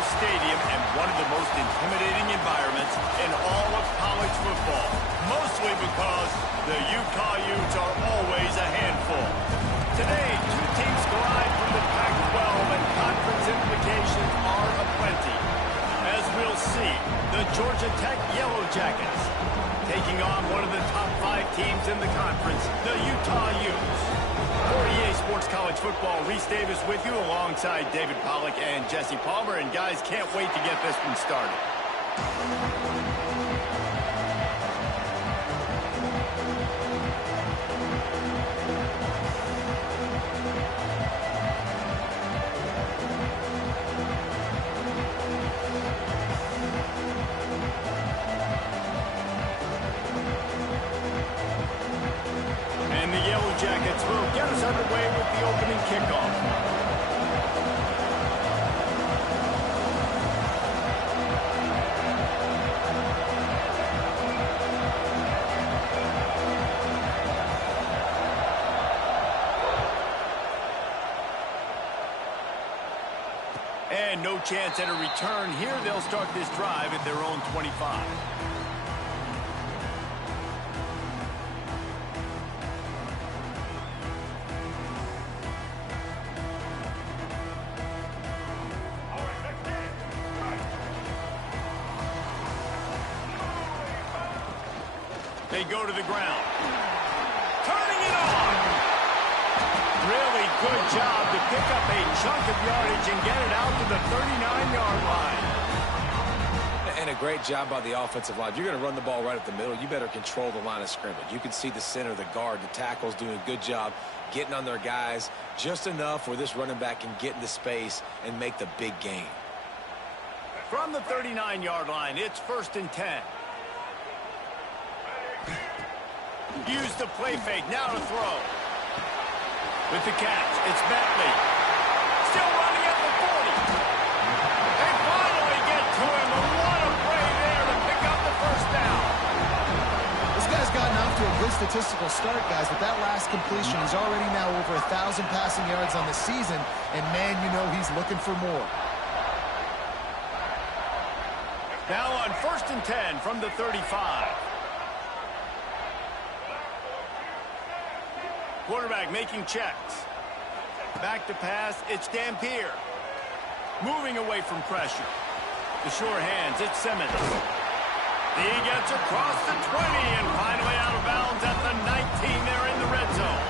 Stadium and one of the most intimidating environments in all of college football, mostly because the Utah Utes are always a handful. Today, two teams collide from the Pac-12 and conference implications are aplenty. As we'll see, the Georgia Tech Yellow Jackets taking on one of the top 5 teams in the conference, the Utah Utes. For EA Sports College Football, Reese Davis with you alongside David Pollack and Jesse Palmer. And guys, can't wait to get this one started. Jackets will get us underway with the opening kickoff. And no chance at a return here. They'll start this drive at their own 25. They go to the ground. Turning it on. Really good job to pick up a chunk of yardage and get it out to the 39-yard line. And a great job by the offensive line. If you're going to run the ball right up the middle, you better control the line of scrimmage. You can see the center, the guard, the tackles doing a good job getting on their guys just enough where this running back can get into space and make the big gain. From the 39-yard line, it's 1st and 10. Use the play fake, now to throw. With the catch, it's Bentley. Still running at the 40. They finally get to him, and what a play there to pick up the first down. This guy's gotten off to a good statistical start, guys. With that last completion, he's already now over 1,000 passing yards on the season, and man, you know he's looking for more. Now on 1st and 10 from the 35. Quarterback making checks. Back to pass, it's Dampier. Moving away from pressure. The sure hands, it's Simmons. He gets across the 20 and finally out of bounds at the 19 there in the red zone.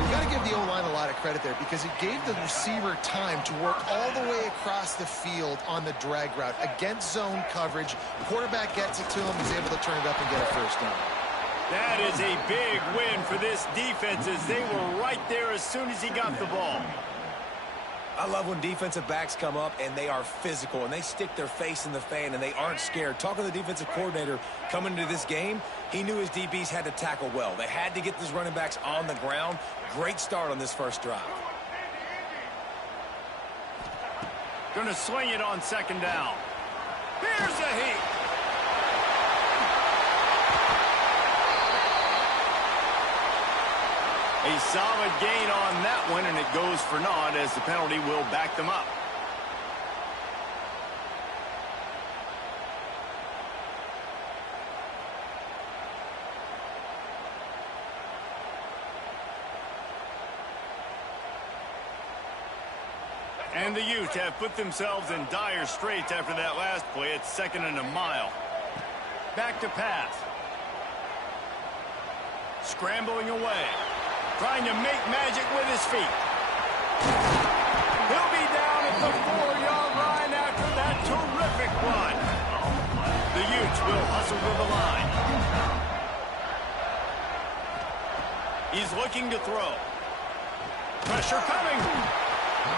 We've got to give the O-line a lot of credit there because it gave the receiver time to work all the way across the field on the drag route against zone coverage. The quarterback gets it to him, he's able to turn it up and get a first down. That is a big win for this defense as they were right there as soon as he got the ball. I love when defensive backs come up and they are physical and they stick their face in the fan and they aren't scared. Talking to the defensive coordinator coming into this game, he knew his DBs had to tackle well. They had to get these running backs on the ground. Great start on this first drive. Gonna swing it on 2nd down. Here's a heat. A solid gain on that one, and it goes for naught as the penalty will back them up. And the Utes have put themselves in dire straits after that last play. It's 2nd and a mile. Back to pass. Scrambling away. Trying to make magic with his feet. He'll be down at the 4-yard line after that terrific run. The Utes will hustle to the line. He's looking to throw. Pressure coming.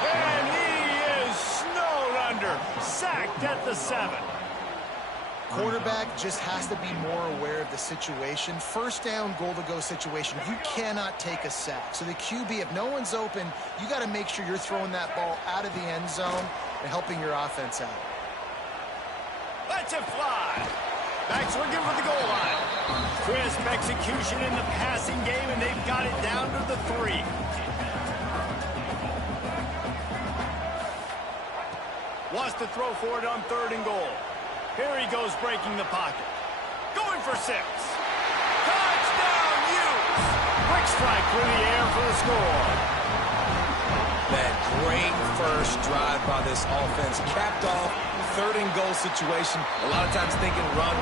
And he is snowed under. Sacked at the 7. Quarterback just has to be more aware of the situation. 1st down, goal-to-go situation. You cannot take a sack. So the QB, if no one's open, you got to make sure you're throwing that ball out of the end zone and helping your offense out. Let's it fly. Backs looking for the goal line. Crisp execution in the passing game, and they've got it down to the 3. Wants to throw for it on 3rd and goal. Here he goes breaking the pocket. Going for 6. Touchdown, Utes! Quick strike through the air for the score. That great first drive by this offense capped off 3rd and goal situation. A lot of times thinking run.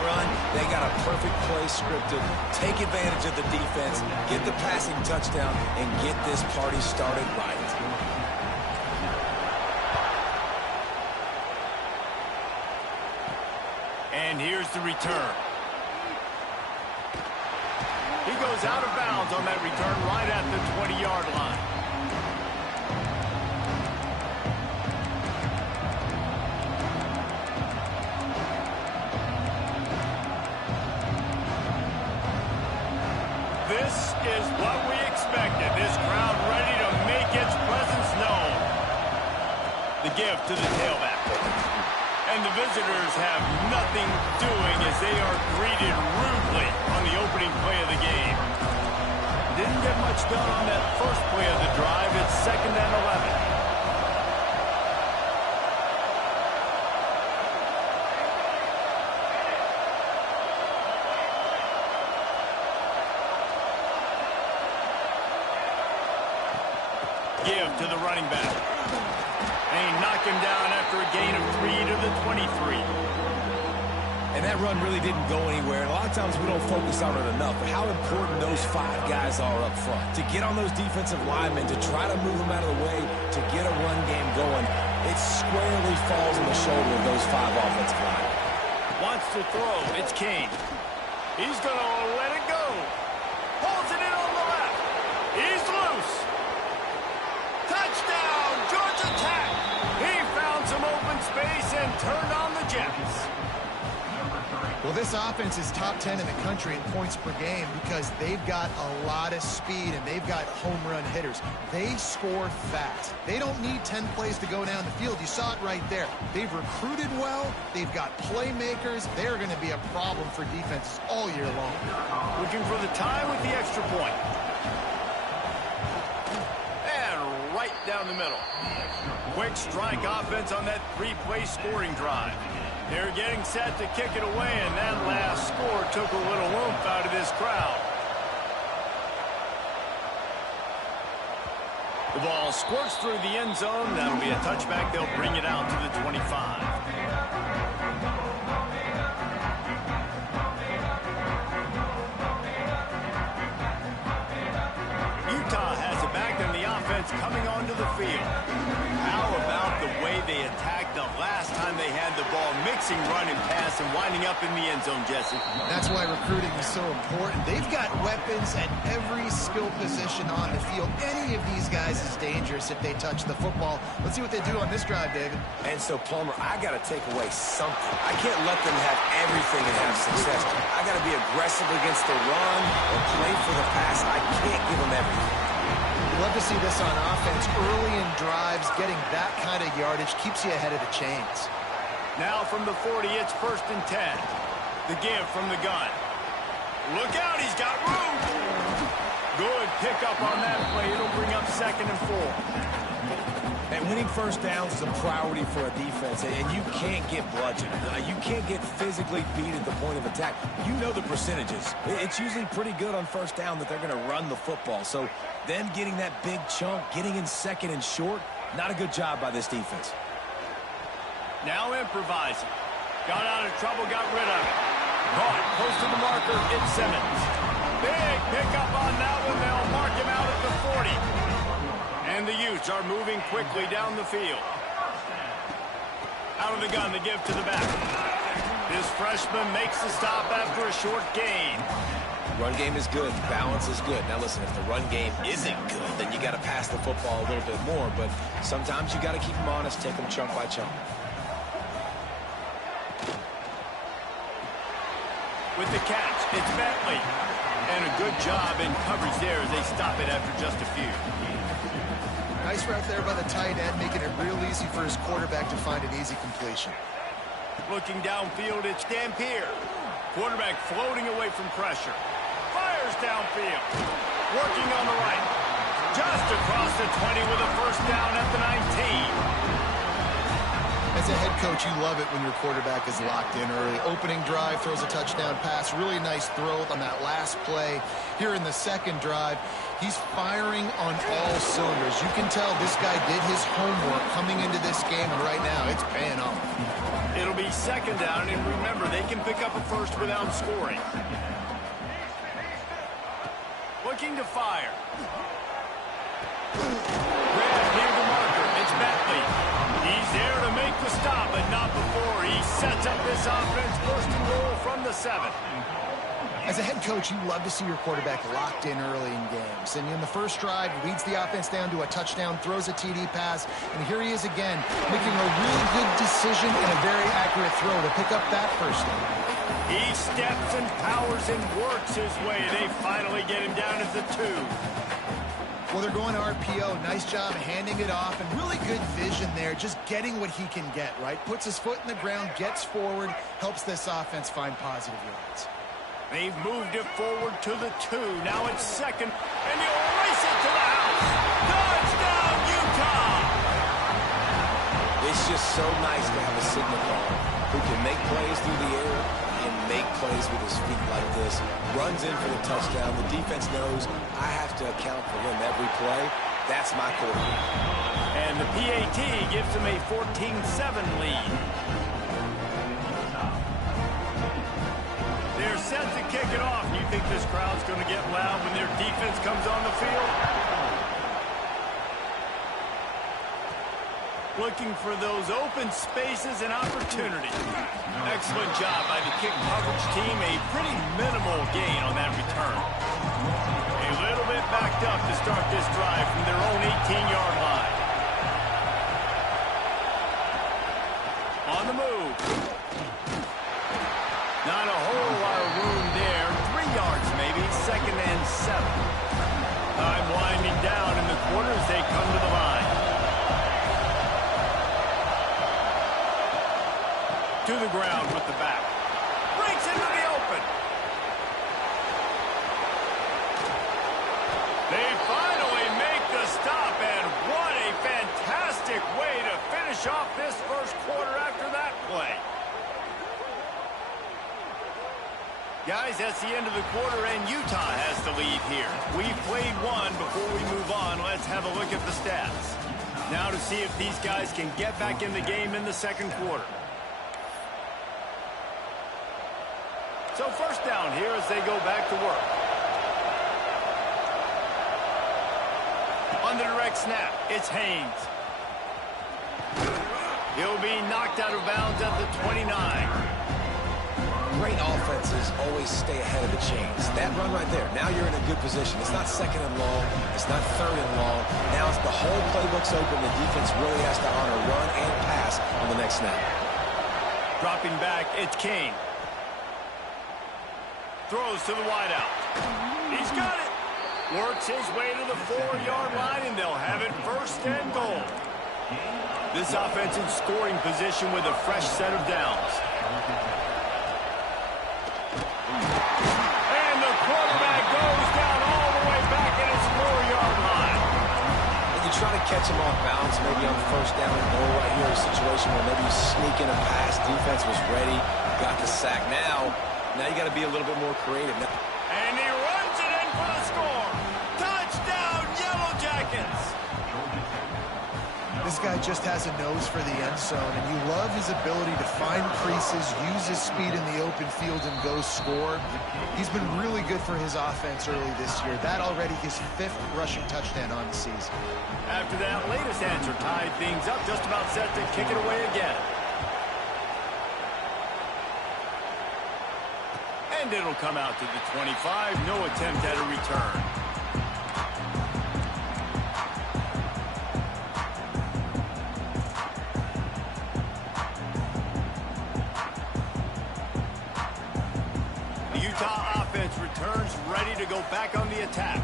They got a perfect play scripted. Take advantage of the defense, get the passing touchdown, and get this party started right. And here's the return. He goes out of bounds on that return right at the 20-yard line. This is what we expected. This crowd ready to make its presence known. The give to the tailback. And the visitors have nothing doing as they are greeted rudely on the opening play of the game. Didn't get much done on that first play of the drive. It's 2nd and 11. Give to the running back. And he knocked him down after a gain of 3 to the 23. And that run really didn't go anywhere. And a lot of times we don't focus on it enough, but how important those 5 guys are up front. To get on those defensive linemen, to try to move them out of the way, to get a run game going, it squarely falls on the shoulder of those 5 offensive linemen. Wants to throw. It's Kane. He's going to let it go. Holds it in on the left. He's loose. Touchdown, Georgia Tech. He found some open space and turned on the Jets. Well, this offense is top 10 in the country in points per game because they've got a lot of speed and they've got home run hitters. They score fast. They don't need 10 plays to go down the field. You saw it right there. They've recruited well. They've got playmakers. They're going to be a problem for defenses all year long. Looking for the tie with the extra point. And right down the middle. Quick strike offense on that 3-play scoring drive. They're getting set to kick it away, and that last score took a little oomph out of this crowd. The ball squirts through the end zone. That'll be a touchback. They'll bring it out to the 25. Utah has it back, and the offense coming onto the field. How about the way they attacked the last time they had the ball, mixing run and pass and winding up in the end zone, Jesse? That's why recruiting is so important. They've got weapons at every skill position on the field. Any of these guys is dangerous if they touch the football. Let's see what they do on this drive, David. And so, Palmer, I got to take away something. I can't let them have everything and have success. I got to be aggressive against the run or play for the pass. I can't give them everything. Love to see this on offense. Early in drives, getting that kind of yardage keeps you ahead of the chains. Now from the 40, it's 1st and 10. The give from the gun. Look out, he's got room. Good pickup on that play. It'll bring up 2nd and 4. And winning first downs is a priority for a defense, and you can't get bludgeoned. You can't get physically beat at the point of attack. You know the percentages. It's usually pretty good on first down that they're going to run the football. So them getting that big chunk, getting in 2nd and short, not a good job by this defense. Now improvising. Got out of trouble, got rid of it. Caught, close to the marker, it's Simmons. Big pickup on that one. They'll mark him out at the 40. And the Utes are moving quickly down the field. Out of the gun, the give to the back. This freshman makes the stop after a short gain. Run game is good. Balance is good. Now, listen, if the run game isn't good, then you got to pass the football a little bit more. But sometimes you got to keep them honest, take them chunk by chunk. With the catch, it's Bentley. And a good job in coverage there as they stop it after just a few. Nice route there by the tight end, making it real easy for his quarterback to find an easy completion. Looking downfield, it's Dampier. Quarterback floating away from pressure. Fires downfield. Working on the right. Just across the 20 with a first down at the 19. As a head coach, you love it when your quarterback is locked in early. Opening drive, throws a touchdown pass. Really nice throw on that last play. Here in the second drive, he's firing on all cylinders. You can tell this guy did his homework coming into this game, and right now it's paying off. It'll be second down, and remember, they can pick up a first without scoring. Looking to fire. Grab near the marker. It's Bentley. He's there to make the stop, but not before he sets up this offense first and goal from the 7. As a head coach, you love to see your quarterback locked in early in games. And in the first drive, leads the offense down to a touchdown, throws a TD pass, and here he is again, making a really good decision and a very accurate throw to pick up that first down. He steps and powers and works his way. They finally get him down at the 2. Well, they're going to RPO. Nice job handing it off, and really good vision there, just getting what he can get, right? Puts his foot in the ground, gets forward, helps this offense find positive yards. They've moved it forward to the 2. Now it's second, and he'll race it to the house. Touchdown, Utah! It's just so nice to have a signal caller who can make plays through the air and make plays with his feet like this. Runs in for the touchdown. The defense knows I have to account for him every play. That's my quarterback. And the PAT gives them a 14-7 lead. They're set to kick it off. You think this crowd's going to get loud when their defense comes on the field? Looking for those open spaces and opportunities. Excellent job by the kick coverage team. A pretty minimal gain on that return. A little bit backed up to start this drive from their own 18-yard line. On the move. Not a whole lot of room there. 3 yards maybe. Second and 7. Time winding down in the quarter as they come to the line. To the ground with the back. Breaks into the open. They finally make the stop, and what a fantastic way to finish off this first quarter after that play. Guys, that's the end of the quarter, and Utah has the lead here. We've played one. Before we move on, let's have a look at the stats. Now to see if these guys can get back in the game in the second quarter. So first down here as they go back to work. On the direct snap, it's Haynes. He'll be knocked out of bounds at the 29. Great offenses always stay ahead of the chains. That run right there, now you're in a good position. It's not second and long. It's not third and long. Now it's the whole playbook's open. The defense really has to honor run and pass on the next snap. Dropping back, it's King. Throws to the wideout. He's got it. Works his way to the 4-yard line, and they'll have it first and goal. This offense in scoring position with a fresh set of downs. And the quarterback goes down all the way back at his 4-yard line. And you try to catch him off balance, maybe on first down and goal right here, a situation where maybe you sneak in a pass. Defense was ready, got the sack. Now you got to be a little bit more creative. And he runs it in for the score. Touchdown, Yellow Jackets. This guy just has a nose for the end zone, and you love his ability to find creases, use his speed in the open field, and go score. He's been really good for his offense early this year. That already his 5th rushing touchdown on the season. After that latest answer tied things up, just about set to kick it away again. And it'll come out to the 25. No attempt at a return. The Utah offense returns ready to go back on the attack.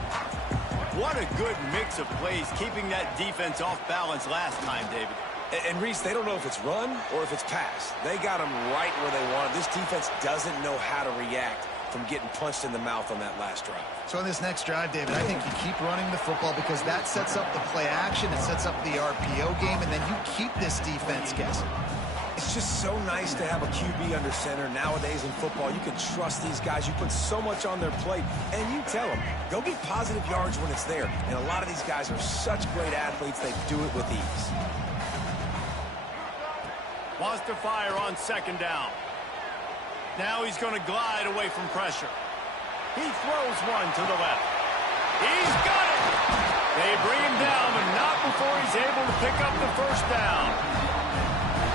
What a good mix of plays, keeping that defense off balance last time, David. And Reese, they don't know if it's run or if it's pass. They got them right where they want. This defense doesn't know how to react from getting punched in the mouth on that last drive. So on this next drive, David, I think you keep running the football because that sets up the play action, it sets up the RPO game, and then you keep this defense guessing. It's just so nice to have a QB under center. Nowadays in football, you can trust these guys. You put so much on their plate, and you tell them, go get positive yards when it's there. And a lot of these guys are such great athletes, they do it with ease. Wants to fire on second down. Now he's going to glide away from pressure. He throws one to the left. He's got it! They bring him down, but not before he's able to pick up the first down.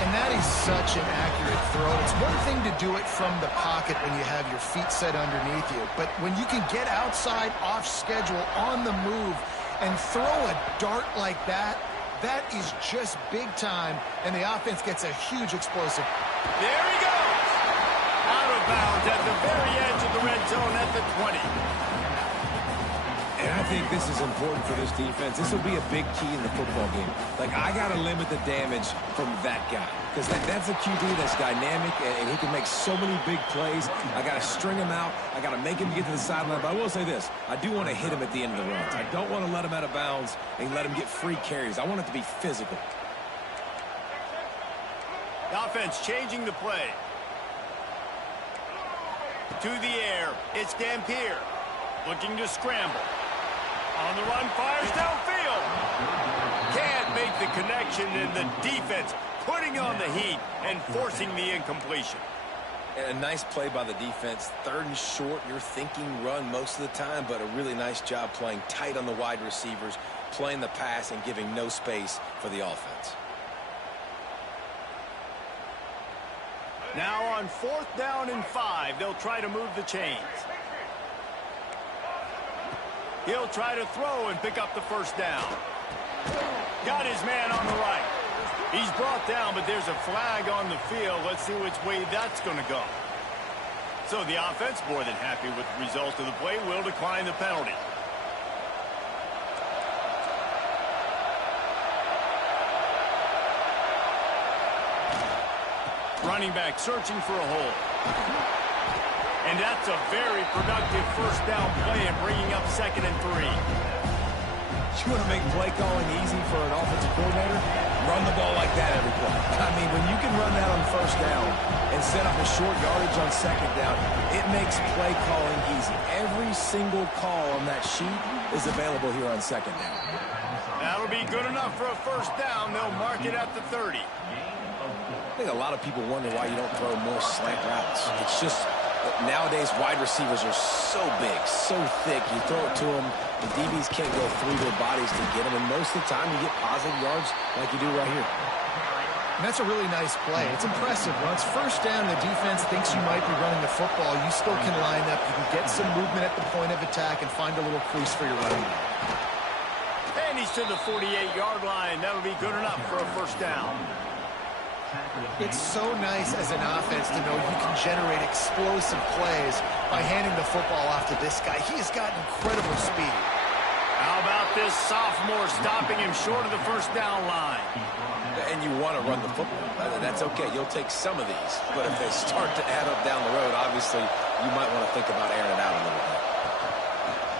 And that is such an accurate throw. It's one thing to do it from the pocket when you have your feet set underneath you, but when you can get outside, off schedule, on the move, and throw a dart like that, that is just big time, and the offense gets a huge explosive. There he goes! Out of bounds at the very edge of the red zone at the 20. And I think this is important for this defense. This will be a big key in the football game. Like, I got to limit the damage from that guy. Because that's a QB that's dynamic, and he can make so many big plays. I got to string him out. I got to make him get to the sideline. But I will say this. I do want to hit him at the end of the runs. I don't want to let him out of bounds and let him get free carries. I want it to be physical. The offense changing the play. To the air. It's Dampier. Looking to scramble. On the run, fires downfield. Can't make the connection, and the defense putting on the heat and forcing the incompletion. And a nice play by the defense. Third and short, you're thinking run most of the time, but a really nice job playing tight on the wide receivers, playing the pass and giving no space for the offense. Now on 4th down and 5, they'll try to move the chains. He'll try to throw and pick up the first down. Got his man on the right. He's brought down, but there's a flag on the field. Let's see which way that's going to go. So the offense, more than happy with the result of the play, will decline the penalty. Running back searching for a hole. And that's a very productive first down play and bringing up 2nd and 3. You want to make play calling easy for an offensive coordinator? Run the ball like that every play. I mean, when you can run that on first down and set up a short yardage on second down, it makes play calling easy. Every single call on that sheet is available here on second down. That'll be good enough for a first down. They'll mark it at the 30. I think a lot of people wonder why you don't throw more slant routes. It's just nowadays wide receivers are so big, so thick. You throw it to them, the DBs can't go through their bodies to get them, and most of the time you get positive yards like you do right here. And that's a really nice play. It's impressive. When it's first down, the defense thinks you might be running the football. You still can line up. You can get some movement at the point of attack and find a little crease for your running back. And he's to the 48-yard line. That'll be good enough for a first down. It's so nice as an offense to know you can generate explosive plays by handing the football off to this guy. He has got incredible speed. How about this sophomore stopping him short of the first down line? And you want to run the football. That's okay. You'll take some of these. But if they start to add up down the road, obviously you might want to think about airing it out a little bit.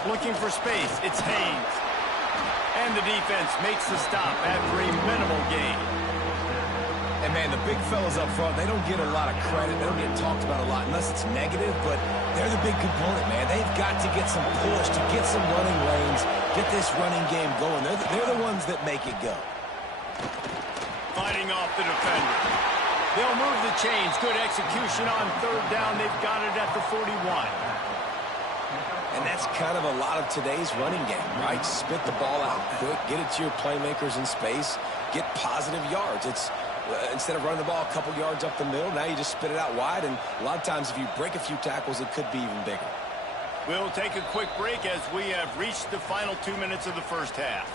Looking for space. It's Haynes. And the defense makes the stop after a minimal gain. And, man, the big fellas up front, they don't get a lot of credit. They don't get talked about a lot unless it's negative, but they're the big component, man. They've got to get some push, to get some running lanes, get this running game going. They're the ones that make it go. Fighting off the defender. They'll move the chains. Good execution on 3rd down. They've got it at the 41. And that's kind of a lot of today's running game, right? Spit the ball out quick, get it to your playmakers in space, get positive yards. It's instead of running the ball a couple yards up the middle, now you just spit it out wide, and a lot of times if you break a few tackles, it could be even bigger. We'll take a quick break as we have reached the final 2 minutes of the first half.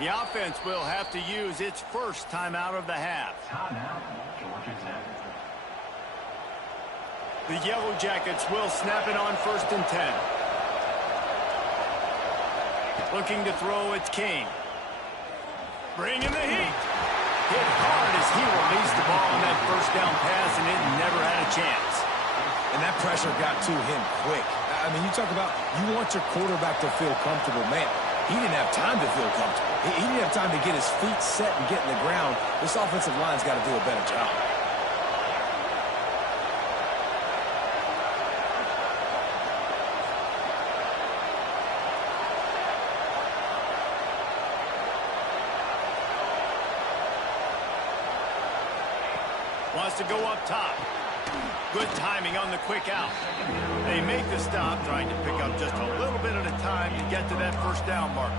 The offense will have to use its first timeout of the half. The Yellow Jackets will snap it on 1st and 10. Looking to throw, it's King. Bringing the heat. Hit hard as he released the ball on that first down pass, and it never had a chance. And that pressure got to him quick. I mean, you talk about you want your quarterback to feel comfortable. Man, he didn't have time to feel comfortable. He didn't have time to get his feet set and get in the ground. This offensive line's got to do a better job. Wants to go up top. Good timing on the quick out. They make the stop, trying to pick up just a little bit at a time to get to that first down marker.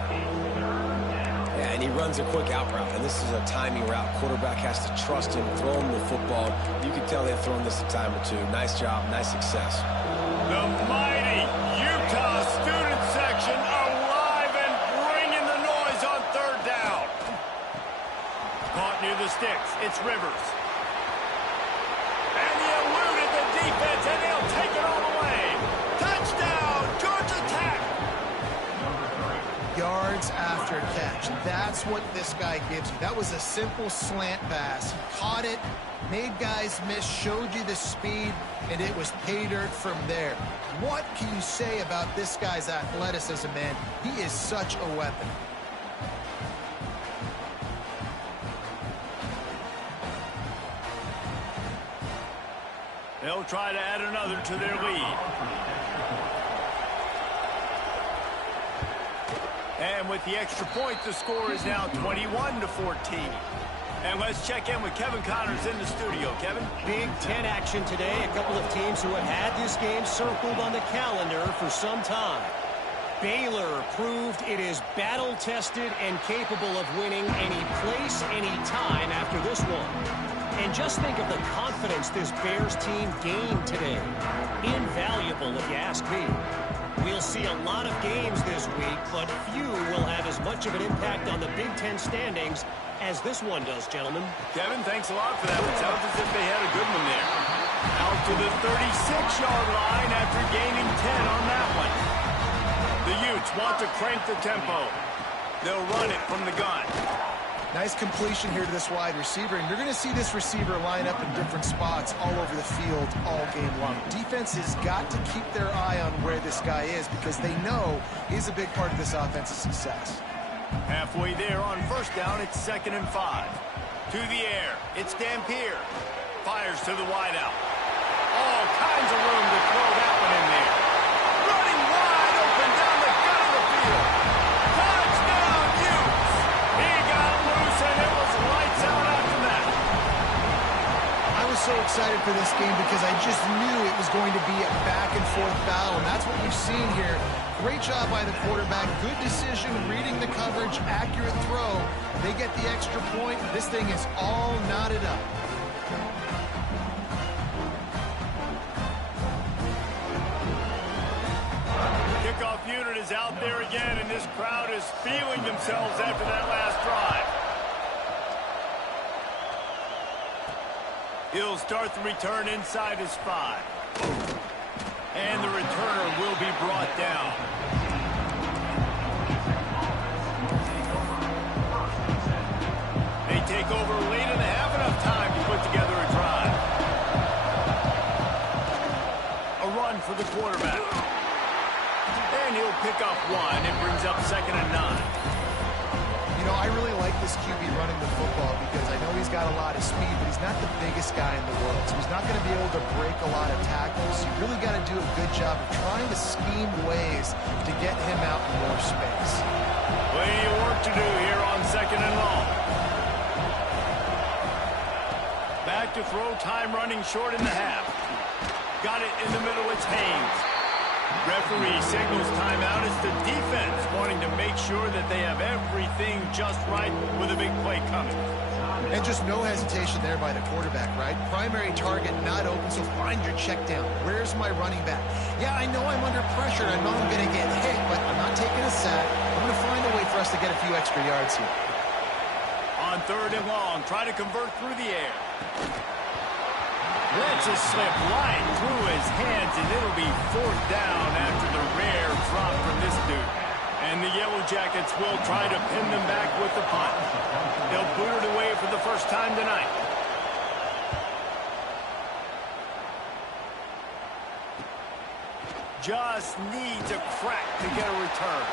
Yeah, and he runs a quick out route, and this is a timing route. Quarterback has to trust him, throw him the football. You can tell they've thrown this a time or two. Nice job, nice success. The mighty Utah student section alive and bringing the noise on 3rd down. Caught near the sticks. It's Rivers. And he eluded the defense, and they'll take it all the way. Touchdown, Georgia Tech. Yards after catch. That's what this guy gives you. That was a simple slant pass. He caught it, made guys miss, showed you the speed, and it was pay dirt from there. What can you say about this guy's athleticism, man? He is such a weapon. They'll try to add another to their lead. And with the extra point, the score is now 21-14. And let's check in with Kevin Connors in the studio. Kevin? Big Ten action today. A couple of teams who have had this game circled on the calendar for some time. Baylor proved it is battle-tested and capable of winning any place, any time after this one. And just think of the confidence this Bears team gained today. Invaluable, if you ask me. We'll see a lot of games this week, but few will have as much of an impact on the Big Ten standings as this one does, gentlemen. Kevin, thanks a lot for that. It sounds as if they had a good one there. Out to the 36-yard line after gaining 10 on that one. The Utes want to crank the tempo. They'll run it from the gun. Nice completion here to this wide receiver, and you're going to see this receiver line up in different spots all over the field all game long. Defense has got to keep their eye on where this guy is because they know he's a big part of this offense's success. Halfway there on 1st down, it's 2nd and 5. To the air, it's Dampier. Fires to the wideout. All kinds of room to throw that one in there. Running wide open down the gut of the field. Touchdown, Utes! He got loose, and it was lights out after that. I was so excited for this game because I just knew it was going to be a back-and-forth battle, and that's what we've seen here. Great job by the quarterback. Good decision, reading the coverage, accurate throw. They get the extra point. This thing is all knotted up. Kickoff unit is out there again, and this crowd is feeling themselves after that last drive. He'll start the return inside his 5. And the returner will be brought down. They take over late in the half, enough time to put together a drive. A run for the quarterback. And he'll pick up 1. It brings up 2nd and 9. You know, I really like this QB running the football because I know he's got a lot of speed, but he's not the biggest guy in the world. So he's not going to be able to break a lot of tackles. You really got to do a good job of trying to scheme ways to get him out in more space. Plenty of work to do here on 2nd and long. Back to throw, time running short in the half. Got it in the middle, it's Haynes. Referee signals timeout. It's the defense wanting to make sure that they have everything just right with a big play coming. And just no hesitation there by the quarterback, right? Primary target not open, so find your check down. Where's my running back? Yeah, I know I'm under pressure. I know I'm going to get hit, but I'm not taking a sack. I'm going to find a way for us to get a few few extra yards here. On 3rd and long, try to convert through the air. Lets it slip right through his hands, and it'll be 4th down after the rare drop from this dude. And the Yellow Jackets will try to pin them back with the punt. They'll boot it away for the first time tonight. Just needs a crack to get a return.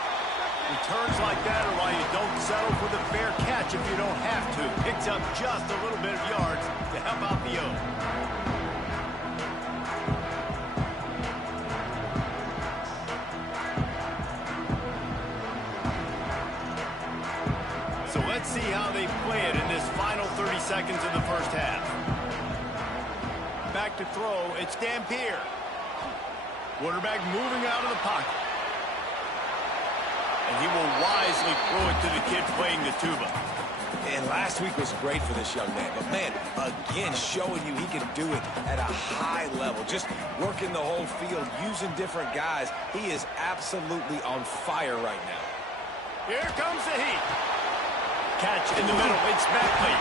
Returns like that are why you don't settle for the fair catch if you don't have to. Picks up just a little bit of yards to help out the O. So let's see how they play it in this final 30 seconds of the first half. Back to throw, it's Dampier. Quarterback moving out of the pocket. And he will wisely throw it to the kid playing the tuba. And last week was great for this young man. But, man, again, showing you he can do it at a high level. Just working the whole field, using different guys. He is absolutely on fire right now. Here comes the heat. Catch in the middle. It's Bentley.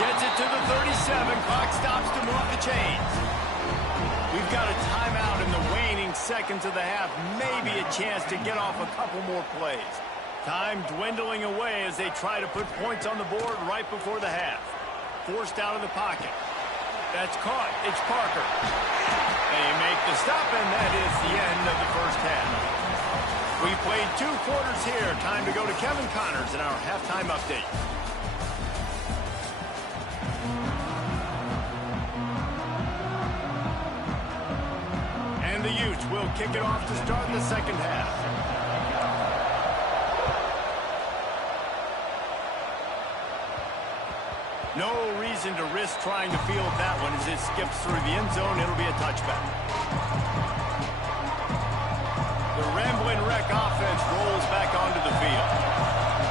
Gets it to the 37. Clock stops to move the chains. We've got a timeout in the waning seconds of the half. Maybe a chance to get off a couple more plays. Time dwindling away as they try to put points on the board right before the half. Forced out of the pocket. That's caught. It's Parker. They make the stop, and that is the end of the first half. We played 2 quarters here. Time to go to Kevin Connors in our halftime update. And the Utes will kick it off to start the second half. No reason to risk trying to field that one as it skips through the end zone. It'll be a touchback. The Ramblin' Wreck offense rolls back onto the field.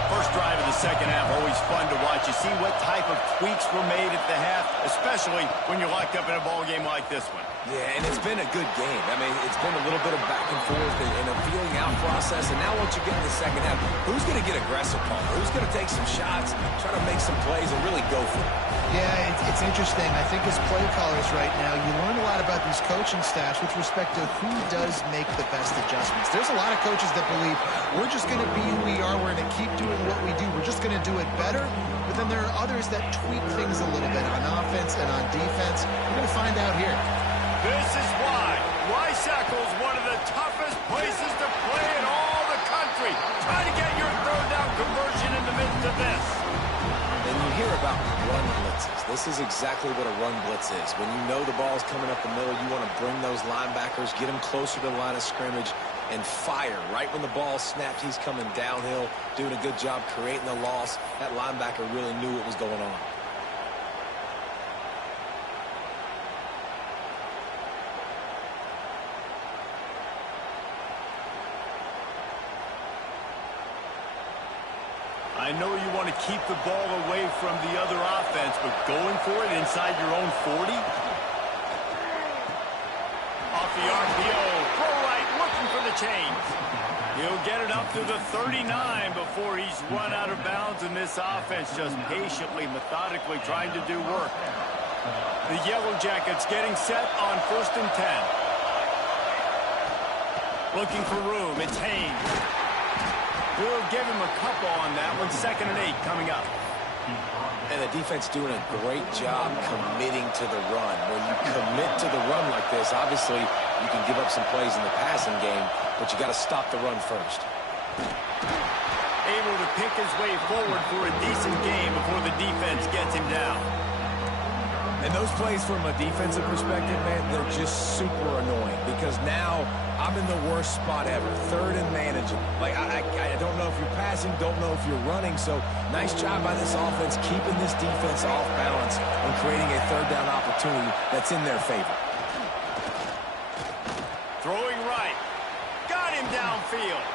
First drive of the second half, always fun to watch. You see what type of tweaks were made at the half, especially when you're locked up in a ball game like this one. Yeah, and it's been a good game. I mean, it's been a little bit of back and forth and a feeling out process. And now once you get in the second half, who's going to get aggressive, Paul? Who's going to take some shots, try to make some plays, and really go for it? Yeah, it's interesting. I think as play callers right now, you learn a lot about these coaching staffs with respect to who does make the best adjustments. There's a lot of coaches that believe we're just going to be who we are. We're going to keep doing what we do. We're just going to do it better. But then there are others that tweak things a little bit on offense and on defense. We're going to find out here. This is why Weissackel's one of the toughest places to play in all the country. Try to get your third down conversion in the midst of this. And you hear about run blitzes. This is exactly what a run blitz is. When you know the ball's coming up the middle, you want to bring those linebackers, get them closer to the line of scrimmage, and fire. Right when the ball snapped, he's coming downhill, doing a good job creating the loss. That linebacker really knew what was going on. I know you want to keep the ball away from the other offense, but going for it inside your own 40? Off the RPO, throw right, looking for the chains. He'll get it up to the 39 before he's run out of bounds, and this offense just patiently, methodically trying to do work. The Yellow Jackets getting set on 1st and 10. Looking for room, it's Haynes. We'll give him a couple on that one. 2nd and 8 coming up. And the defense doing a great job committing to the run. When you commit to the run like this, obviously you can give up some plays in the passing game, but you got to stop the run first. Able to pick his way forward for a decent game before the defense gets him down. And those plays from a defensive perspective, man, they're just super annoying because now I'm in the worst spot ever. 3rd and manageable. Like, I don't know if you're passing, don't know if you're running. So nice job by this offense keeping this defense off balance and creating a 3rd down opportunity that's in their favor. Throwing right. Got him downfield.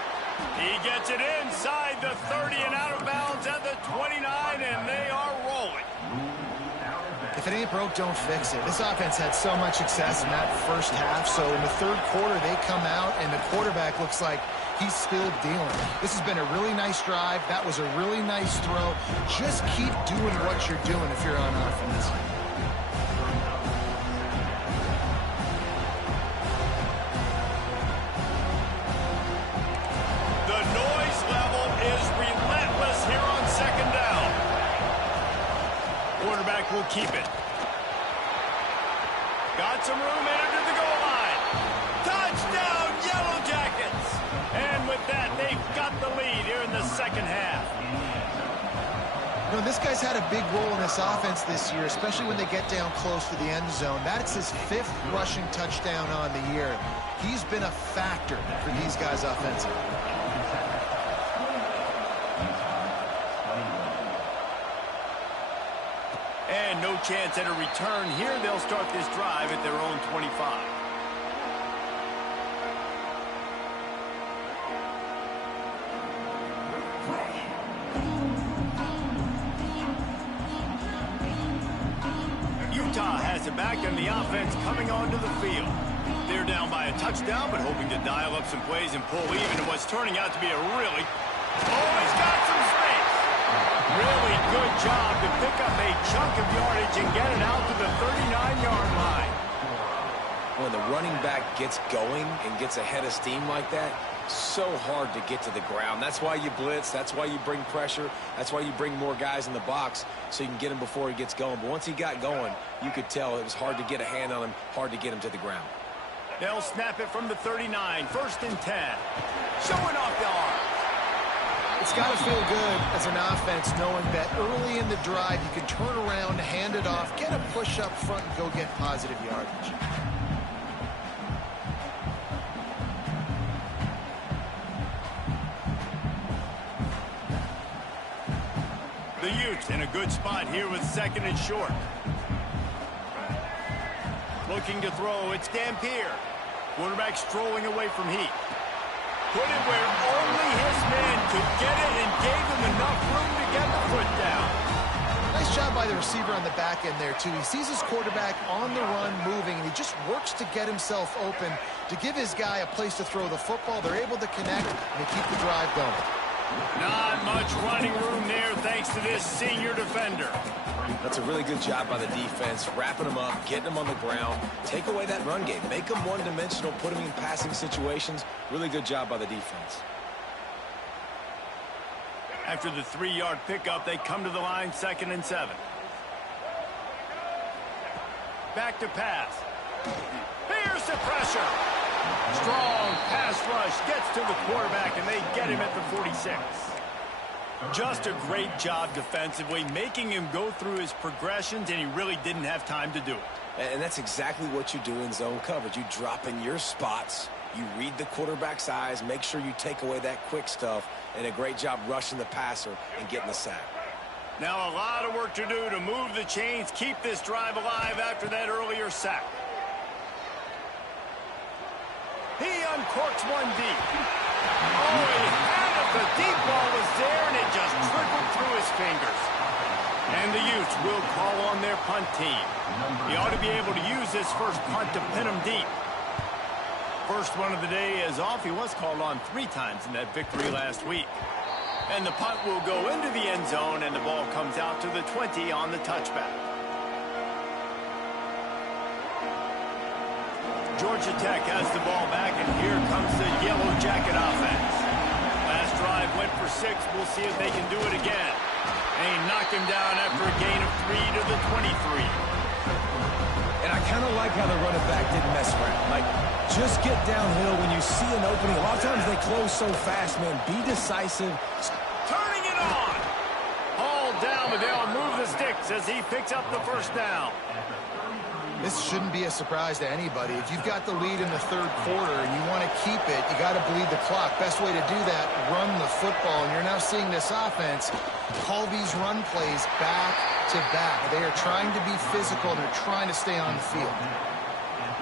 He gets it inside the 30 and out of bounds at the 29, and they are rolling. If it ain't broke, don't fix it. This offense had so much success in that first half, so in the 3rd quarter, they come out, and the quarterback looks like he's still dealing. This has been a really nice drive. That was a really nice throw. Just keep doing what you're doing if you're on offense. The noise level is relentless here on second down. Quarterback will keep it. Got some room, entered to the goal line. Touchdown, Yellow Jackets! And with that, they've got the lead here in the second half. You know, this guy's had a big role in this offense this year, especially when they get down close to the end zone. That's his 5th rushing touchdown on the year. He's been a factor for these guys offensively. And no chance at a return here. They'll start this drive at their own 25. Utah has it back, and the offense coming onto the field. They're down by a touchdown, but hoping to dial up some plays and pull even in what's turning out to be a really... Oh, he's got some space! Really good job to pick up a chunk of yardage and get it out to the 39-yard line. When the running back gets going and gets ahead of steam like that, so hard to get to the ground. That's why you blitz. That's why you bring pressure. That's why you bring more guys in the box so you can get him before he gets going. But once he got going, you could tell it was hard to get a hand on him, hard to get him to the ground. They'll snap it from the 39, 1st and 10. Showing off the arm. It's got to feel good as an offense knowing that early in the drive you can turn around, hand it off, get a push up front, and go get positive yardage. The Utes in a good spot here with 2nd and short. Looking to throw, it's Dampier. Quarterback strolling away from Heat. Put it where only his man could get it and gave him enough room to get the foot down. Nice job by the receiver on the back end there, too. He sees his quarterback on the run moving, and he just works to get himself open to give his guy a place to throw the football. They're able to connect, and they keep the drive going. Not much running room there thanks to this senior defender. That's a really good job by the defense, wrapping them up, getting them on the ground. Take away that run game. Make them one-dimensional, put them in passing situations. Really good job by the defense. After the 3-yard pickup, they come to the line, 2nd and 7. Back to pass. Here's the pressure. Strong pass rush gets to the quarterback, and they get him at the 46. Just a great job defensively, making him go through his progressions, and he really didn't have time to do it. And that's exactly what you do in zone coverage. You drop in your spots, you read the quarterback's eyes, make sure you take away that quick stuff, and a great job rushing the passer and getting the sack. Now a lot of work to do to move the chains, keep this drive alive after that earlier sack. He uncorks one deep. Oh, he had it. The deep ball was there, and it just trickled through his fingers. And the Utes will call on their punt team. He ought to be able to use this first punt to pin him deep. First one of the day is off. He was called on 3 times in that victory last week. And the punt will go into the end zone, and the ball comes out to the 20 on the touchback. Georgia Tech has the ball back, and here comes the Yellow Jacket offense. Last drive went for 6. We'll see if they can do it again. And he knocked him down after a gain of 3 to the 23. And I kind of like how the running back didn't mess around. Like, just get downhill when you see an opening. A lot of times they close so fast, man. Be decisive. Turning it on. Hauled down, but they'll move the sticks as he picks up the first down. This shouldn't be a surprise to anybody. If you've got the lead in the 3rd quarter and you want to keep it, you got to bleed the clock. Best way to do that, run the football. And you're now seeing this offense call these run plays back to back. They are trying to be physical. They're trying to stay on the field.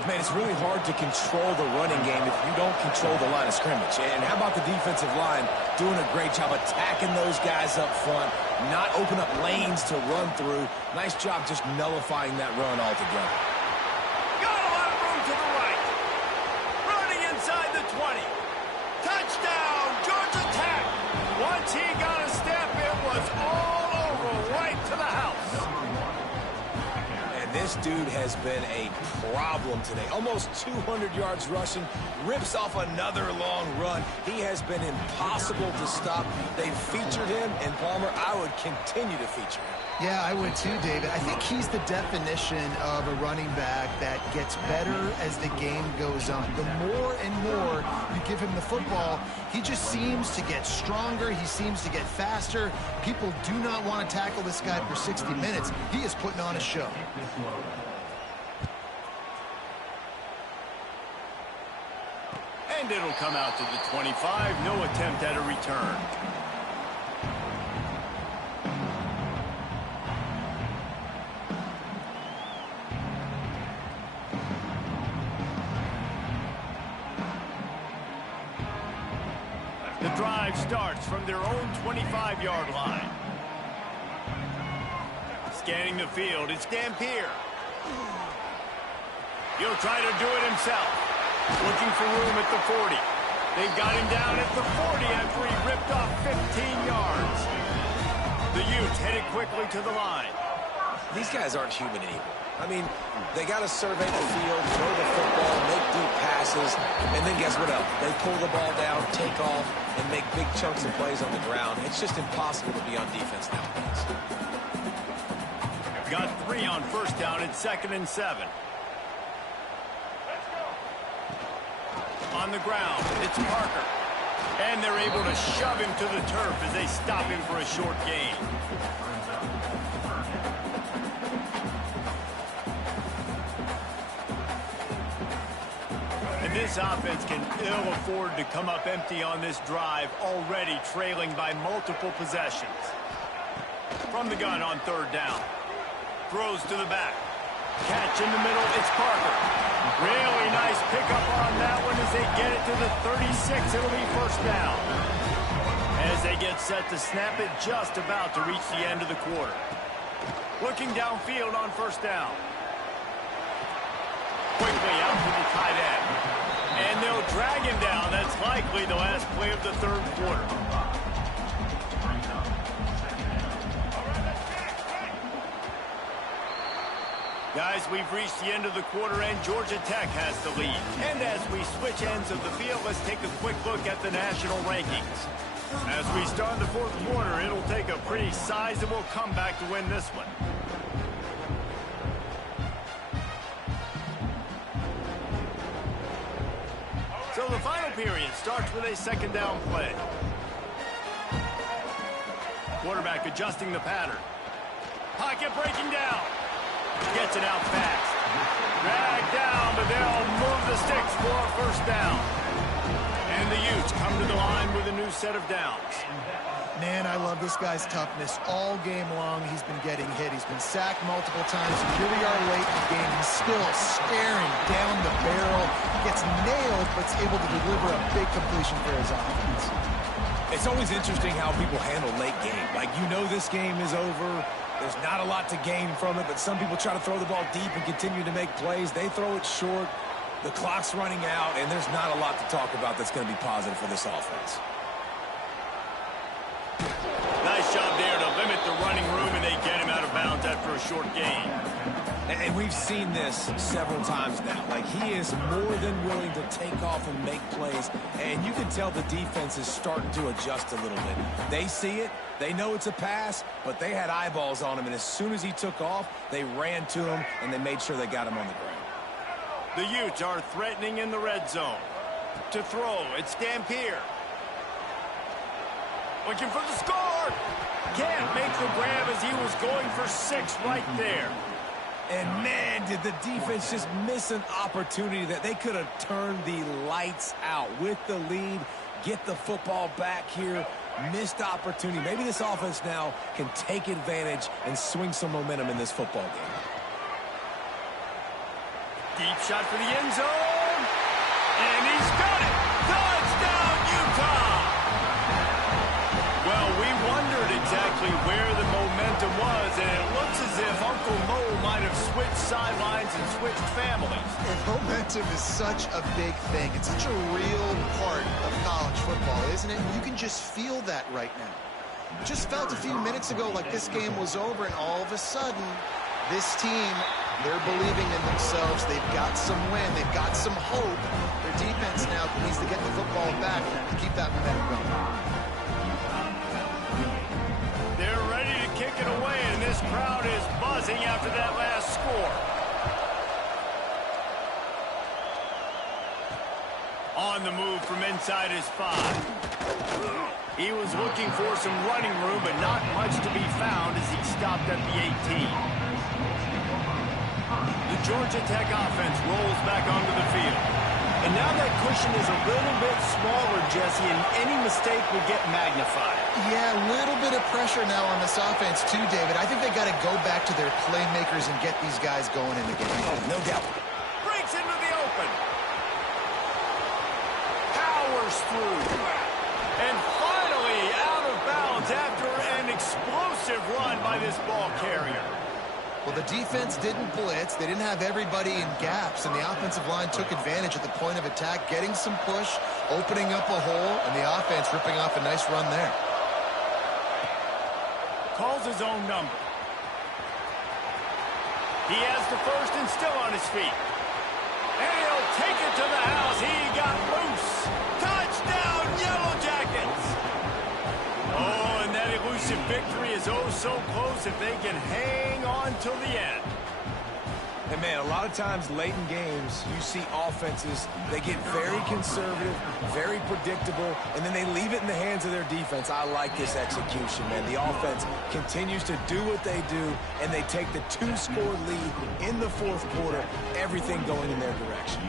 Man, it's really hard to control the running game if you don't control the line of scrimmage. And how about the defensive line doing a great job attacking those guys up front, not open up lanes to run through. Nice job just nullifying that run altogether. Got a lot of room to the right. Running inside the 20. Touchdown, once he got a step, it was all over, right to the house. And this dude has been a problem today. Almost 200 yards rushing, rips off another long run. He has been impossible to stop. They've featured him, and Palmer, I would continue to feature him. Yeah, I would too, David. I think he's the definition of a running back that gets better as the game goes on. The more and more you give him the football, he just seems to get stronger. He seems to get faster. People do not want to tackle this guy for 60 minutes. He is putting on a show. And it'll come out to the 25. No attempt at a return. The drive starts from their own 25-yard line. Scanning the field, it's Dampier. He'll try to do it himself. Looking for room at the 40. They've got him down at the 40 after he ripped off 15 yards. The Utes headed quickly to the line. These guys aren't human anymore. I mean, they got to survey the field, throw the football, make deep passes, and then guess what else? They pull the ball down, take off, and make big chunks of plays on the ground. It's just impossible to be on defense nowadays. Got 3 on first down at 2nd and 7. On the ground, it's Parker. And they're able to shove him to the turf as they stop him for a short gain. And this offense can ill afford to come up empty on this drive, already trailing by multiple possessions. From the gun on 3rd down. Throws to the back. Catch in the middle, it's Parker. Really nice pickup on that one as they get it to the 36. It'll be first down. As they get set to snap it, just about to reach the end of the quarter. Looking downfield on first down. Quickly out to the tight end. And they'll drag him down. That's likely the last play of the 3rd quarter. Guys, we've reached the end of the quarter, and Georgia Tech has the lead. And as we switch ends of the field, let's take a quick look at the national rankings. As we start the 4th quarter, it'll take a pretty sizable comeback to win this one. So the final period starts with a 2nd down play. Quarterback adjusting the pattern. Pocket breaking down. Gets it out fast. Dragged down, but they'll move the sticks for a first down. And the Utes come to the line with a new set of downs. Man, I love this guy's toughness. All game long, he's been getting hit. He's been sacked multiple times. Here we are late in the game. He's still staring down the barrel. Gets nailed, but is able to deliver a big completion for his offense. It's always interesting how people handle late game. Like, you know this game is over. There's not a lot to gain from it, but some people try to throw the ball deep and continue to make plays. They throw it short. The clock's running out, and there's not a lot to talk about that's going to be positive for this offense. Nice job there to limit the running room, and they get him out of bounds after a short gain. And we've seen this several times now. Like, he is more than willing to take off and make plays, and you can tell the defense is starting to adjust a little bit. They see it. They know it's a pass, but they had eyeballs on him, and as soon as he took off, they ran to him, and they made sure they got him on the ground. The Utes are threatening in the red zone. To throw, it's Dampier. Looking for the score. Can't make the grab as he was going for 6 right there. And, man, did the defense just miss an opportunity that they could have turned the lights out with the lead, get the football back here. Missed opportunity. Maybe this offense now can take advantage and swing some momentum in this football game. Deep shot for the end zone. And he's got it. Touchdown, Utah. Well, we wondered exactly where the momentum was, and it looks as if Uncle Mo might have switched sidelines and switched families. If momentum Momentum is such a big thing. It's such a real part of college football, isn't it? You can just feel that right now. Just felt a few minutes ago like this game was over, and all of a sudden, this team, they're believing in themselves. They've got some wind. They've got some hope. Their defense now needs to get the football back to keep that momentum going. They're ready to kick it away, and this crowd is buzzing after that last score. On the move from inside his 5. He was looking for some running room, but not much to be found as he stopped at the 18. The Georgia Tech offense rolls back onto the field. And now that cushion is a little bit smaller, Jesse, and any mistake would get magnified. Yeah, a little bit of pressure now on this offense too, David. I think they got to go back to their playmakers and get these guys going in the game. Oh, no doubt. Breaks into the open. Powers through. And finally out of bounds after an explosive run by this ball carrier. Well, the defense didn't blitz. They didn't have everybody in gaps, and the offensive line took advantage at the point of attack, getting some push, opening up a hole, and the offense ripping off a nice run there. Calls his own number. He has the first and still on his feet. And he'll take it to the house. He got loose. Touchdown, Yellow Jackets! Oh, and that elusive victory is oh so close if they can hang on till the end. And, man, a lot of times late in games, you see offenses, they get very conservative, very predictable, and then they leave it in the hands of their defense. I like this execution, man. The offense continues to do what they do, and they take the 2-score lead in the fourth quarter, everything going in their direction.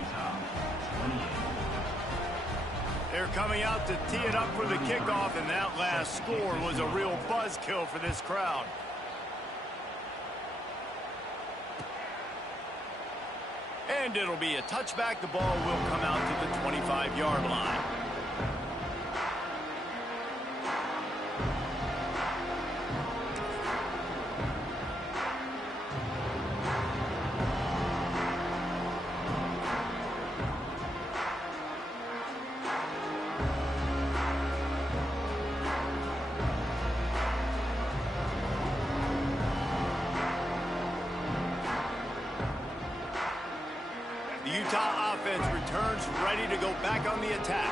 They're coming out to tee it up for the kickoff, and that last score was a real buzzkill for this crowd. And it'll be a touchback. The ball will come out to the 25-yard line. The Utah offense returns ready to go back on the attack.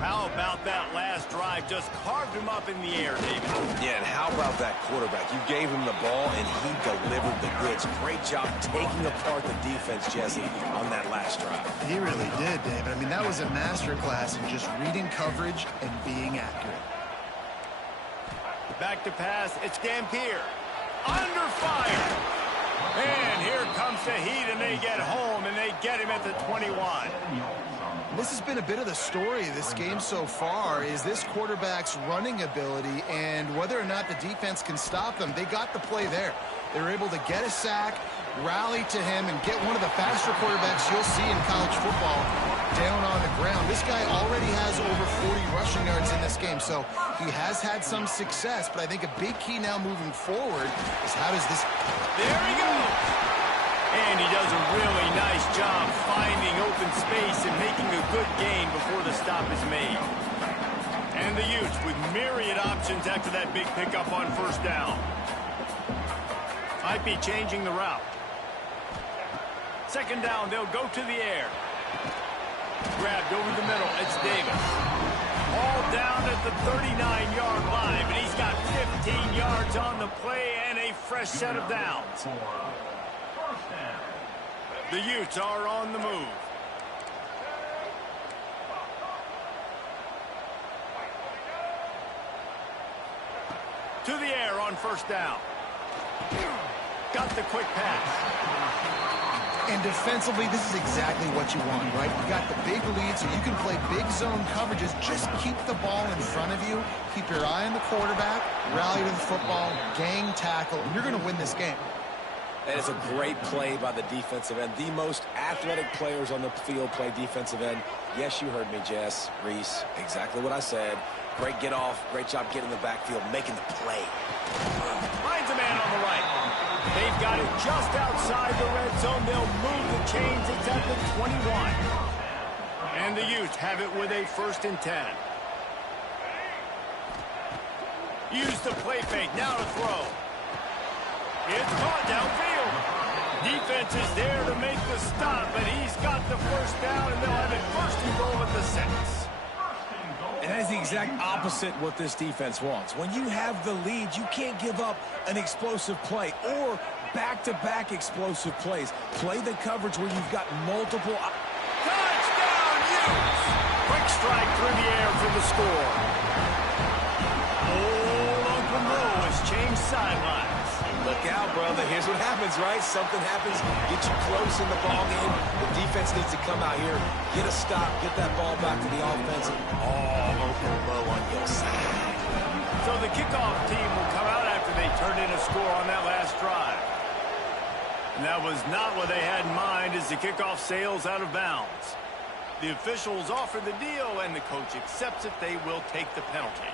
How about that last drive? Just carved him up in the air, David. Yeah, and how about that quarterback? You gave him the ball, and he delivered the goods. Great job taking apart the defense, Jesse, on that last drive. He really did, David. I mean, that was a masterclass in just reading coverage and being accurate. Back to pass. It's Dampier. Under fire. And here comes the heat, and they get home, and they get him at the 21. This has been a bit of the story of this game so far, is this quarterback's running ability and whether or not the defense can stop them. They got the play there. They were able to get a sack, rally to him, and get one of the faster quarterbacks you'll see in college football down on the ground. This guy already has over 40 rushing yards in this game, so he has had some success, but I think a big key now moving forward is how does this... There he goes! And he does a really nice job finding open space and making a good gain before the stop is made. And the Utes with myriad options after that big pickup on first down. Might be changing the route. Second down, they'll go to the air. Grabbed over the middle, it's Davis. All down at the 39-yard line, but he's got 15 yards on the play and a fresh set of downs. The Utes are on the move. To the air on first down. Got the quick pass. And defensively, this is exactly what you want, right? You got the big lead, so you can play big zone coverages. Just keep the ball in front of you. Keep your eye on the quarterback. Rally to the football. Gang tackle. And you're going to win this game. That is a great play by the defensive end. The most athletic players on the field play defensive end. Yes, you heard me, Jess, Reese. Exactly what I said. Great get off. Great job getting the backfield, making the play. Finds a man on the right. They've got it just outside the red zone. They'll move the chains. It's at the 21. And the Utes have it with a 1st and 10. Use the play fake. Now to throw. It's caught downfield. Defense is there to make the stop, but he's got the 1st down, and they'll have it 1st and goal at the 6. And that is the exact opposite what this defense wants. When you have the lead, you can't give up an explosive play or back-to-back explosive plays. Play the coverage where you've got multiple... Touchdown, Utes! Quick strike through the air for the score. Old Uncle Mo has changed sidelines. Look out, brother. Here's what happens, right? Something happens, get you close in the ball game. The defense needs to come out here, get a stop, get that ball back to the offense. Oh, Uncle Mo on your side. So the kickoff team will come out after they turned in a score on that last drive. And that was not what they had in mind as the kickoff sails out of bounds. The officials offer the deal, and the coach accepts it. They will take the penalty.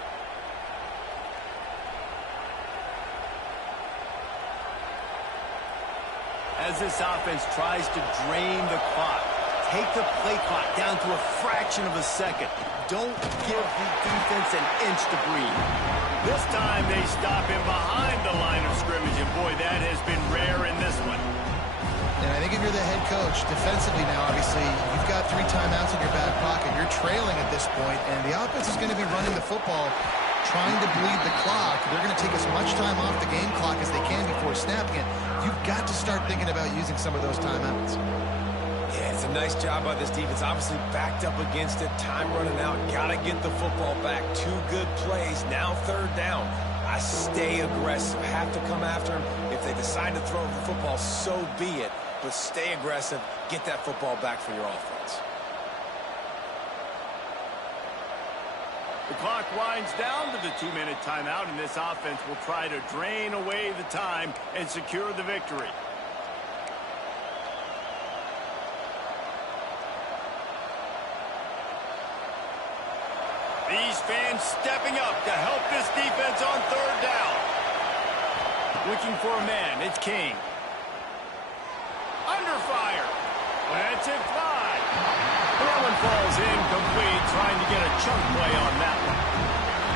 As this offense tries to drain the clock, take the play clock down to a fraction of a second. Don't give the defense an inch to breathe. This time they stop him behind the line of scrimmage, and boy, that has been rare in this one. And I think if you're the head coach, defensively now, obviously, you've got 3 timeouts in your back pocket. You're trailing at this point, and the offense is going to be running the football, trying to bleed the clock. They're going to take as much time off the game clock as they can before snapping it. You've got to start thinking about using some of those timeouts. Yeah, it's a nice job by this defense. Obviously backed up against it. Time running out. Got to get the football back. 2 good plays. Now 3rd down. I stay aggressive. Have to come after him. If they decide to throw the football, so be it. But stay aggressive. Get that football back for your offense. The clock winds down to the 2-minute timeout, and this offense will try to drain away the time and secure the victory. These fans stepping up to help this defense on 3rd down. Looking for a man, it's King. Under fire. That's it, fly. That one falls incomplete, trying to get a chunk play on that one.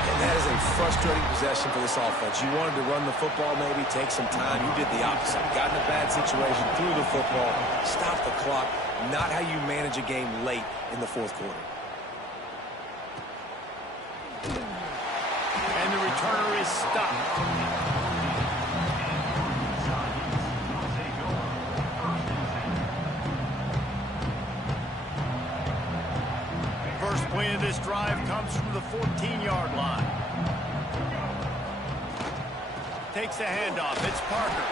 And that is a frustrating possession for this offense. You wanted to run the football, maybe take some time. You did the opposite. Got in a bad situation, threw the football, stopped the clock. Not how you manage a game late in the 4th quarter. And the returner is stopped. First play of this drive comes from the 14-yard line. Takes the handoff. It's Parker.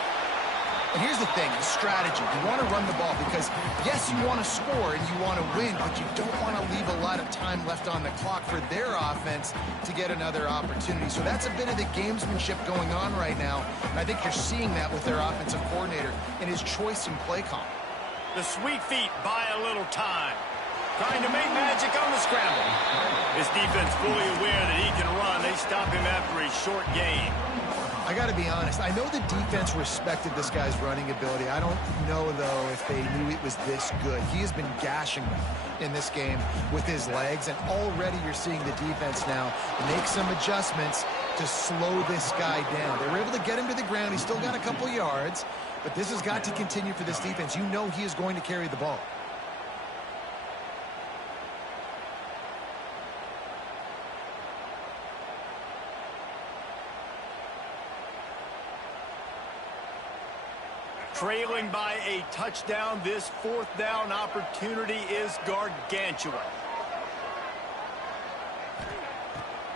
And here's the thing, the strategy. You want to run the ball because, yes, you want to score and you want to win, but you don't want to leave a lot of time left on the clock for their offense to get another opportunity. So that's a bit of the gamesmanship going on right now. And I think you're seeing that with their offensive coordinator and his choice in play call. The sweet feet buy a little time. Trying to make magic on the scramble. His defense fully aware that he can run. They stop him after a short gain. I got to be honest. I know the defense respected this guy's running ability. I don't know, though, if they knew it was this good. He has been gashing them in this game with his legs, and already you're seeing the defense now make some adjustments to slow this guy down. They were able to get him to the ground. He's still got a couple yards, but this has got to continue for this defense. You know he is going to carry the ball. Trailing by a touchdown, this 4th down opportunity is gargantuan.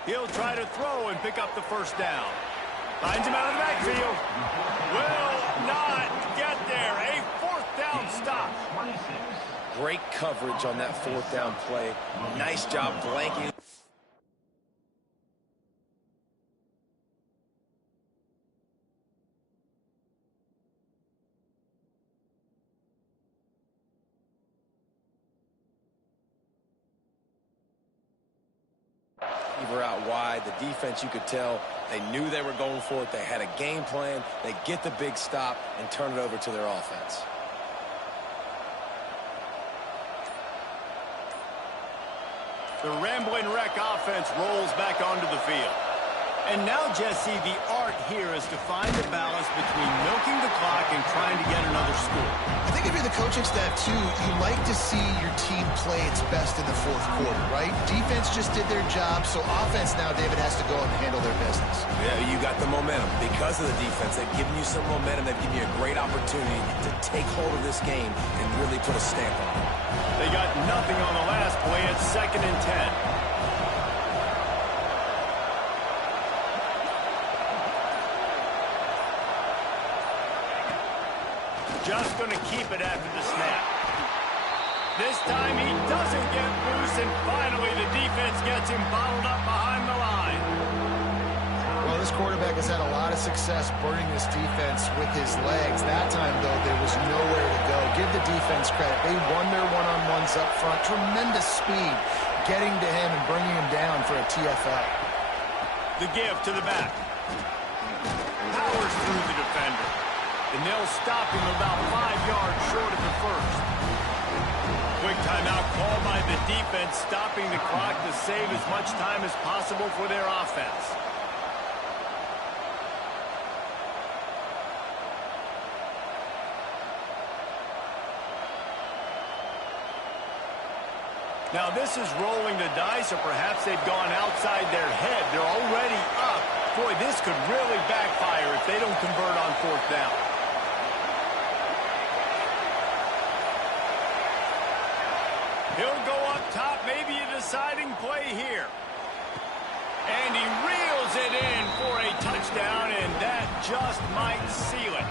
He'll try to throw and pick up the 1st down. Finds him out of the backfield. Will not get there. A 4th down stop. Great coverage on that 4th down play. Nice job blanking. receiver out wide. The defense, you could tell, they knew they were going for it. They had a game plan. They get the big stop and turn it over to their offense. The Rambling Wreck offense rolls back onto the field. And now, Jesse, the art here is to find the balance between milking the clock and trying to get another score. I think if you're the coaching staff, too, you like to see your team play its best in the fourth quarter, right? Defense just did their job, so offense now, David, has to go and handle their business. Yeah, you got the momentum. Because of the defense, they've given you some momentum. They've given you a great opportunity to take hold of this game and really put a stamp on it. They got nothing on the last play. It's 2nd and 10. Just going to keep it after the snap. This time he doesn't get loose, and finally the defense gets him bottled up behind the line. Well, this quarterback has had a lot of success burning this defense with his legs. That time, though, there was nowhere to go. Give the defense credit. They won their one-on-ones up front. Tremendous speed getting to him and bringing him down for a TFL. The give to the back. Powers through the defender. And they'll stop him about 5 yards short of the first. Quick timeout called by the defense, stopping the clock to save as much time as possible for their offense. Now this is rolling the dice, or perhaps they've gone outside their head. They're already up. Boy, this could really backfire if they don't convert on 4th down. He'll go up top, maybe a deciding play here. And he reels it in for a touchdown, and that just might seal it.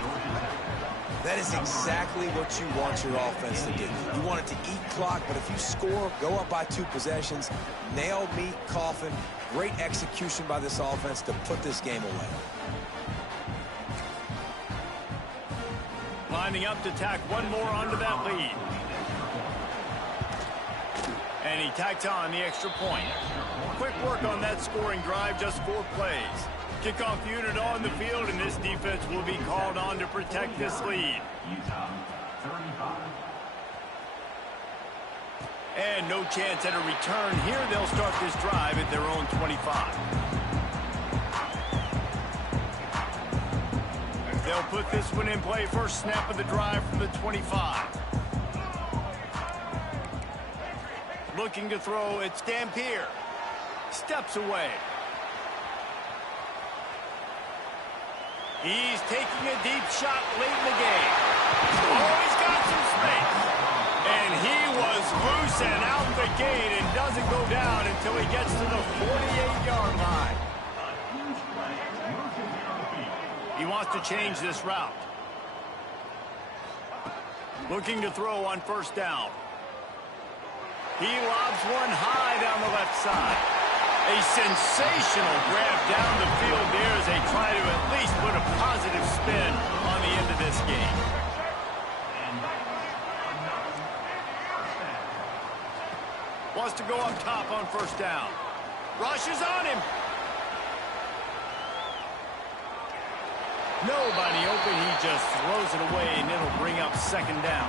That is exactly what you want your offense to do. You want it to eat clock, but if you score, go up by 2 possessions, nail, meet, coffin. Great execution by this offense to put this game away. Lining up to tack one more onto that lead. And he tacks on the extra point. Quick work on that scoring drive, just 4 plays. Kickoff unit on the field, and this defense will be called on to protect this lead. And no chance at a return here. They'll start this drive at their own 25. They'll put this one in play. First snap of the drive from the 25. Looking to throw, it's Dampier. Steps away. He's taking a deep shot late in the game. Oh, he's got some space. And he was loose and out the gate and doesn't go down until he gets to the 48-yard line. He wants to change this route. Looking to throw on 1st down. He lobs one high down the left side. A sensational grab down the field there as they try to at least put a positive spin on the end of this game. Wants to go up top on 1st down. Rushes on him. Nobody open. He just throws it away, and it'll bring up 2nd down.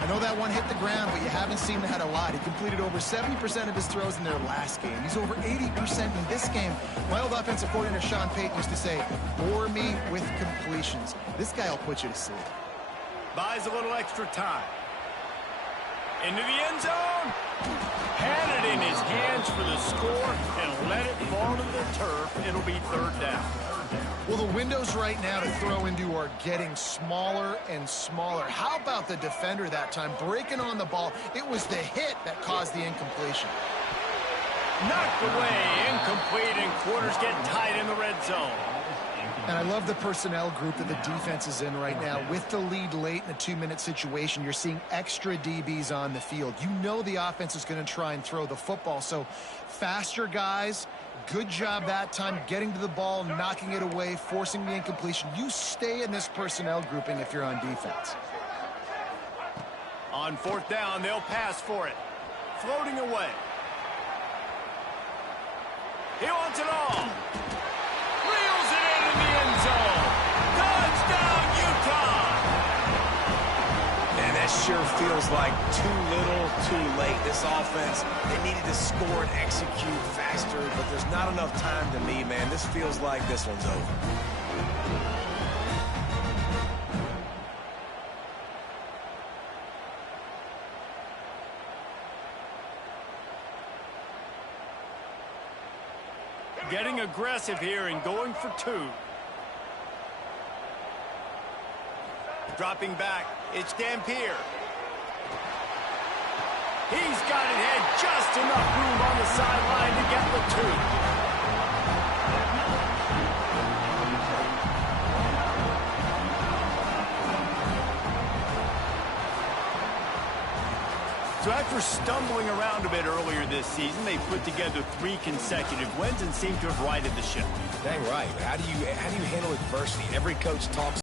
I know that one hit the ground, but you haven't seen that a lot. He completed over 70% of his throws in their last game. He's over 80% in this game. My old offensive coordinator, Sean Payton, used to say, bore me with completions. This guy will put you to sleep. Buys a little extra time. Into the end zone. Had it in his hands for the score and let it fall to the turf. It'll be 3rd down. Well, the windows right now to throw into are getting smaller and smaller. How about the defender that time? Breaking on the ball. It was the hit that caused the incompletion. Knocked away, incomplete, and quarters get tight in the red zone. And I love the personnel group that the defense is in right now. With the lead late in a 2-minute situation, you're seeing extra DBs on the field. You know the offense is going to try and throw the football. So faster guys, good job that time getting to the ball, knocking it away, forcing the incompletion. You stay in this personnel grouping if you're on defense. On 4th down, they'll pass for it. Floating away. He wants it all. Reels it in the end zone. Touchdown, Utah. And that sure feels like too little, too late. This offense, they needed to score and execute faster, but there's not enough time to me, man. This feels like this one's over. Getting aggressive here and going for two. Dropping back, it's Dampier. He's got it had just enough room on the sideline to get the two. So after stumbling around a bit earlier this season, they put together 3 consecutive wins and seem to have righted the ship. Dang right. How do you handle adversity? Every coach talks